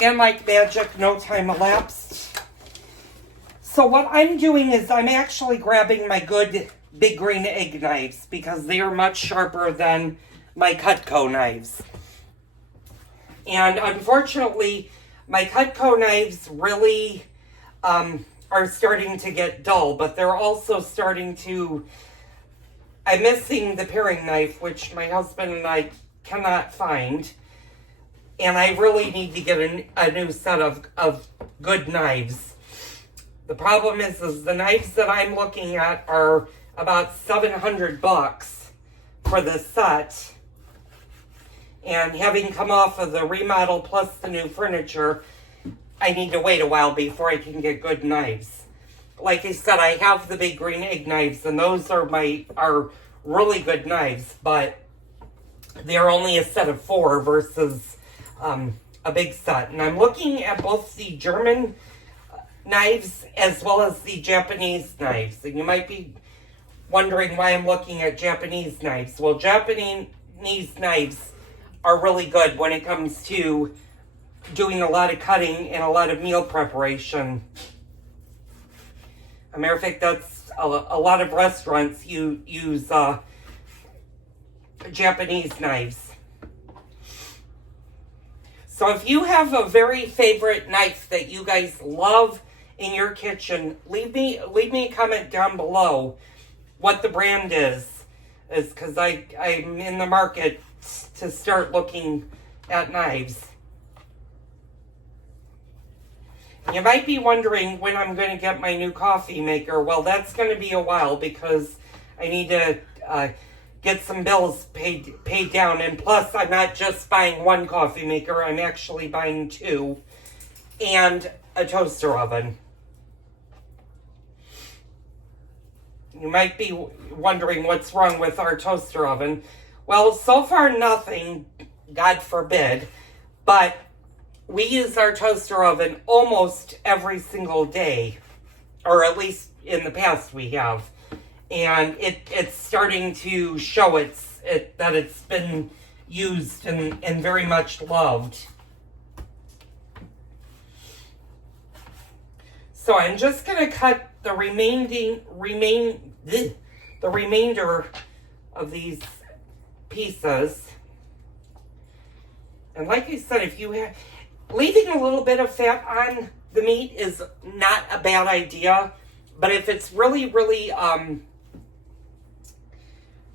And like magic, no time elapsed. So what I'm doing is I'm actually grabbing my good big green egg knives because they are much sharper than my Cutco knives. And unfortunately, my Cutco knives really are starting to get dull, but they're also starting to... I'm missing the paring knife, which my husband and I cannot find. And I really need to get a new set of good knives. The problem is the knives that I'm looking at are about $700 for the set. And having come off of the remodel plus the new furniture, I need to wait a while before I can get good knives. Like I said, I have the big green egg knives, and those are really good knives, but they're only a set of 4 versus a big set. And I'm looking at both the German knives as well as the Japanese knives. And you might be wondering why I'm looking at Japanese knives. Well, Japanese knives are really good when it comes to doing a lot of cutting and a lot of meal preparation. As a matter of fact, that's a lot of restaurants use Japanese knives. So if you have a very favorite knife that you guys love in your kitchen, leave me a comment down below what the brand is because I'm in the market to start looking at knives. You might be wondering when I'm going to get my new coffee maker. Well, that's going to be a while because I need to get some bills paid down. And plus, I'm not just buying one coffee maker. I'm actually buying 2 and a toaster oven. You might be wondering what's wrong with our toaster oven. Well, so far nothing, God forbid, but we use our toaster oven almost every single day, or at least in the past we have. And it's starting to show that it's been used and very much loved. So I'm just going to cut the remainder of these pieces. And like I said, if you have... Leaving a little bit of fat on the meat is not a bad idea, but if it's really, really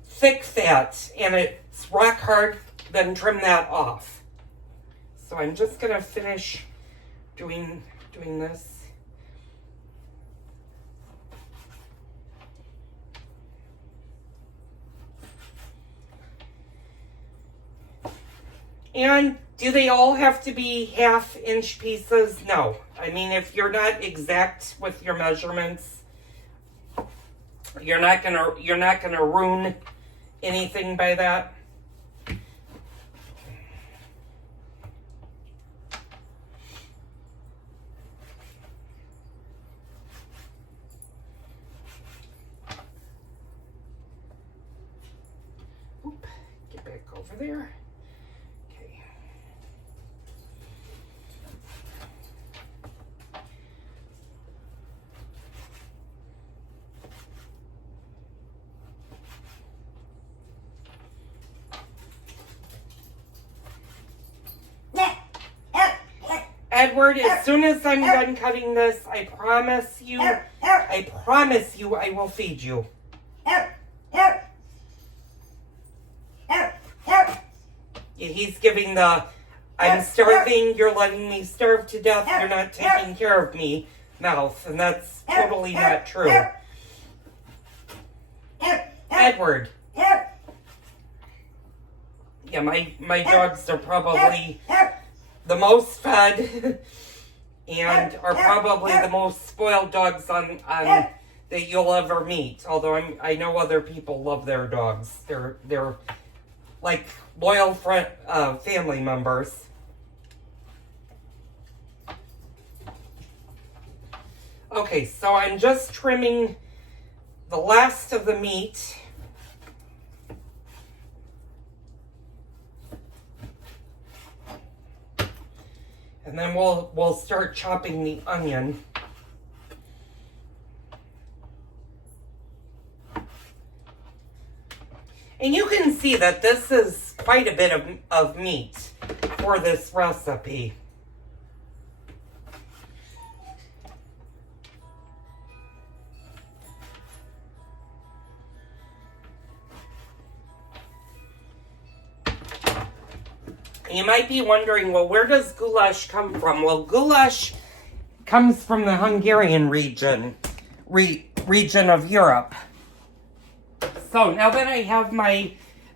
thick fat and it's rock hard, then trim that off. So I'm just going to finish doing this. And do they all have to be 1/2-inch pieces? No. I mean, if you're not exact with your measurements, you're not gonna ruin anything by that. Oop, get back over there. Edward, as soon as I'm done cutting this, I promise you I will feed you. He's giving the, I'm starving, you're letting me starve to death, you're not taking care of me mouth, and that's totally not true. Edward. Yeah, my dogs are probably the most fed and are probably the most spoiled dogs on that you'll ever meet. Although I know other people love their dogs. They're like loyal family members. Okay, so I'm just trimming the last of the meat. And then we'll start chopping the onion. And you can see that this is quite a bit of meat for this recipe. You might be wondering, well, where does goulash come from? Well, goulash comes from the Hungarian region of Europe. So now that I have my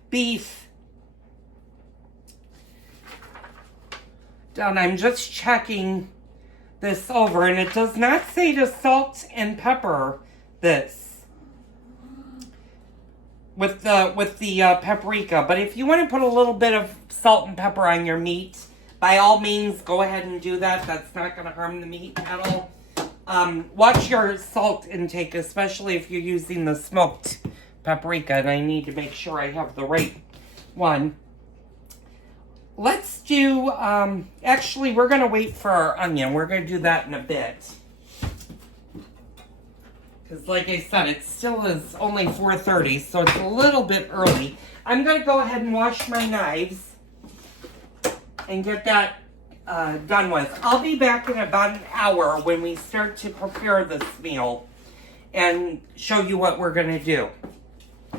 beef done, I'm just checking this over, and it does not say to salt and pepper this with the paprika. But if you want to put a little bit of salt and pepper on your meat, by all means, go ahead and do that. That's not going to harm the meat at all. Watch your salt intake, especially if you're using the smoked paprika, and I need to make sure I have the right one. Let's do, actually, we're going to wait for our onion. We're going to do that in a bit. Because like I said, it still is only 4:30, so it's a little bit early. I'm going to go ahead and wash my knives and get that done with. I'll be back in about an hour when we start to prepare this meal and show you what we're going to do.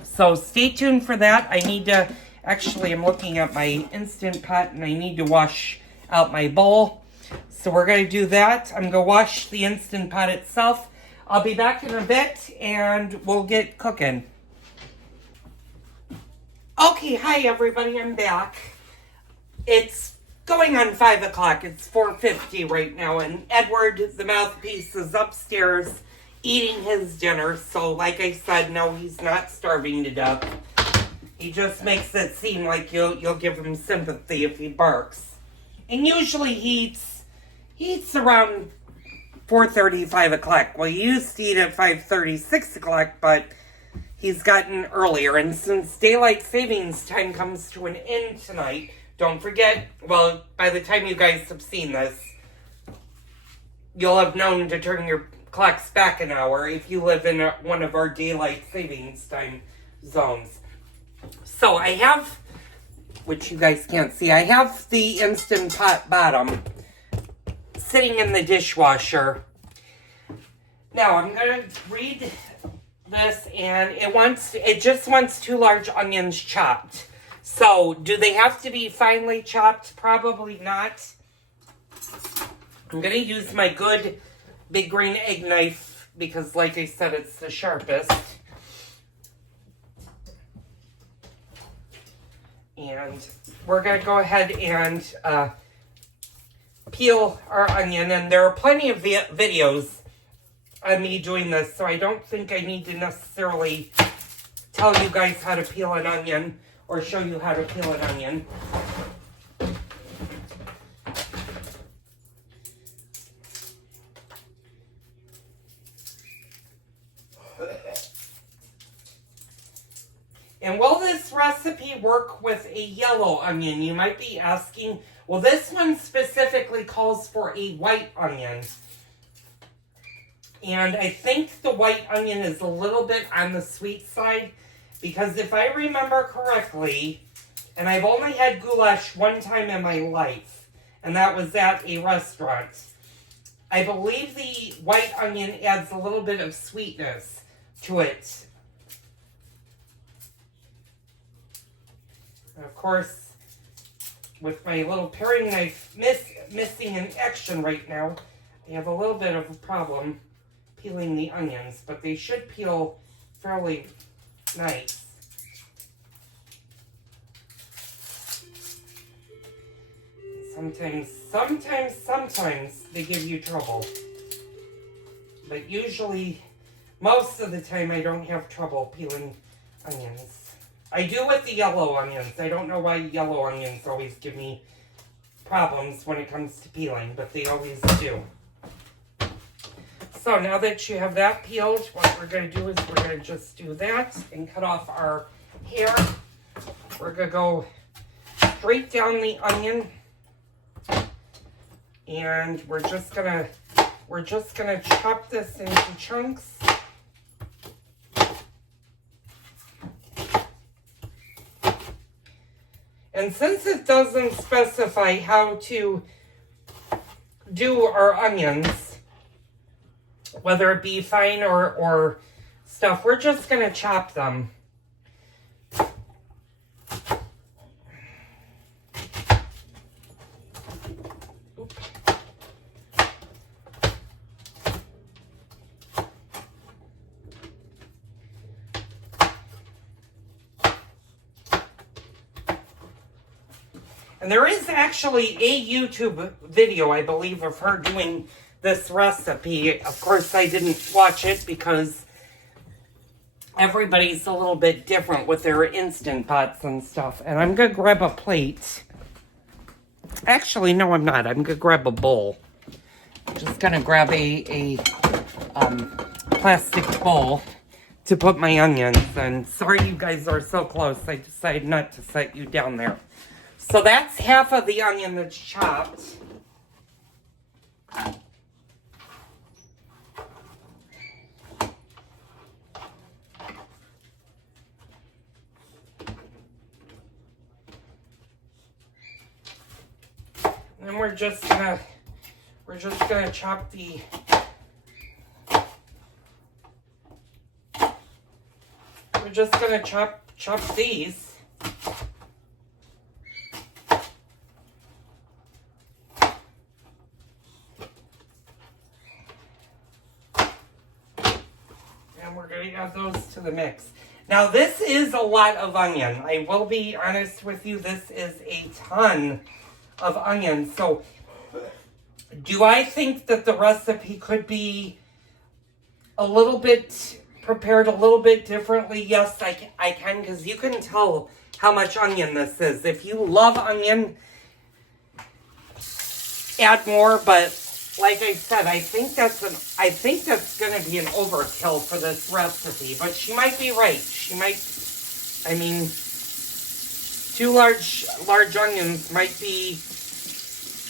So stay tuned for that. I need to, actually, I'm looking at my Instant Pot, and I need to wash out my bowl. So we're going to do that. I'm going to wash the Instant Pot itself. I'll be back in a bit, and we'll get cooking. Okay, hi everybody, I'm back. It's going on 5 o'clock. It's 4:50 right now, and Edward, the mouthpiece, is upstairs eating his dinner. So like I said, no, he's not starving to death. He just makes it seem like you'll give him sympathy if he barks. And usually he eats around 4:30, 5 o'clock. Well, he used to eat at 5:30, 6 o'clock, but he's gotten earlier. And since daylight savings time comes to an end tonight, don't forget, well, by the time you guys have seen this, you'll have known to turn your clocks back an hour if you live in one of our daylight savings time zones. So I have, which you guys can't see, I have the Instant Pot bottom sitting in the dishwasher. Now I'm going to read this, and it just wants 2 large onions chopped. So do they have to be finely chopped? Probably not. I'm going to use my good big green egg knife because, like I said, it's the sharpest. And we're going to go ahead and peel our onion. And there are plenty of videos on me doing this, so I don't think I need to necessarily tell you guys how to peel an onion or show you how to peel an onion. And will this recipe work with a yellow onion? You might be asking. Well, this one specifically calls for a white onion. And I think the white onion is a little bit on the sweet side, because if I remember correctly, and I've only had goulash one time in my life, and that was at a restaurant, I believe the white onion adds a little bit of sweetness to it. And of course, with my little paring knife missing in action right now, I have a little bit of a problem peeling the onions, but they should peel fairly nice. Sometimes they give you trouble. But usually, most of the time, I don't have trouble peeling onions. I do with the yellow onions. I don't know why yellow onions always give me problems when it comes to peeling, but they always do. So now that you have that peeled, what we're going to do is we're going to just do that and cut off our hair. We're going to go straight down the onion. And we're just gonna chop this into chunks. And since it doesn't specify how to do our onions, whether it be fine or stuff, we're just going to chop them. And there is actually a YouTube video, I believe, of her doing this recipe. Of course, I didn't watch it because everybody's a little bit different with their Instant Pots and stuff. And I'm going to grab a plate. Actually, no, I'm not. I'm going to grab a bowl. I'm just going to grab a plastic bowl to put my onions in. Sorry you guys are so close. I decided not to set you down there. So that's half of the onion that's chopped. And we're just gonna chop the chop these. We're going to add those to the mix. Now, this is a lot of onion. I will be honest with you, this is a ton of onion. So, do I think that the recipe could be a little bit prepared a little bit differently? Yes, I can, because you can tell how much onion this is. If you love onion, add more, but like I said, I think that's going to be an overkill for this recipe, but she might be right. She might, I mean, 2 large onions might be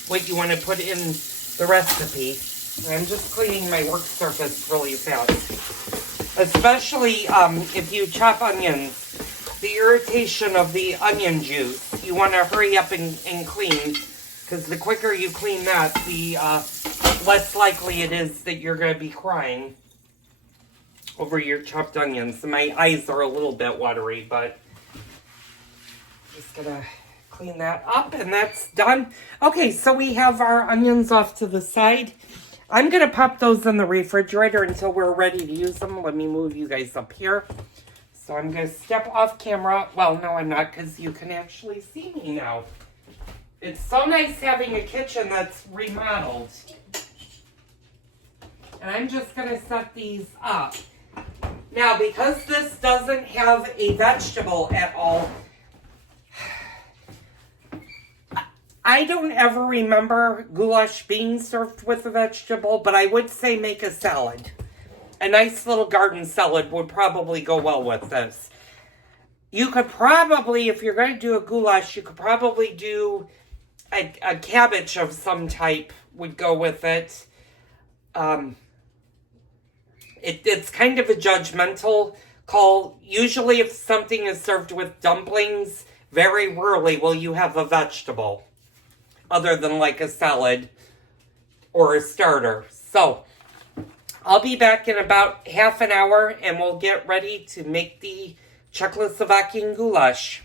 what you want to put in the recipe. I'm just cleaning my work surface really fast. Especially if you chop onions, the irritation of the onion juice, you want to hurry up and clean, because the quicker you clean that, the less likely it is that you're going to be crying over your chopped onions. My eyes are a little bit watery, but just going to clean that up, and that's done. Okay, so we have our onions off to the side. I'm going to pop those in the refrigerator until we're ready to use them. Let me move you guys up here. So I'm going to step off camera. Well, no, I'm not, because you can actually see me now. It's so nice having a kitchen that's remodeled. And I'm just going to set these up. Now, because this doesn't have a vegetable at all, I don't ever remember goulash being served with a vegetable, but I would say make a salad. A nice little garden salad would probably go well with this. You could probably, if you're going to do a goulash, you could probably do a cabbage of some type would go with it. It's kind of a judgmental call. Usually if something is served with dumplings, very rarely will you have a vegetable, other than like a salad or a starter. So, I'll be back in about half an hour, and we'll get ready to make the Czechoslovakian goulash.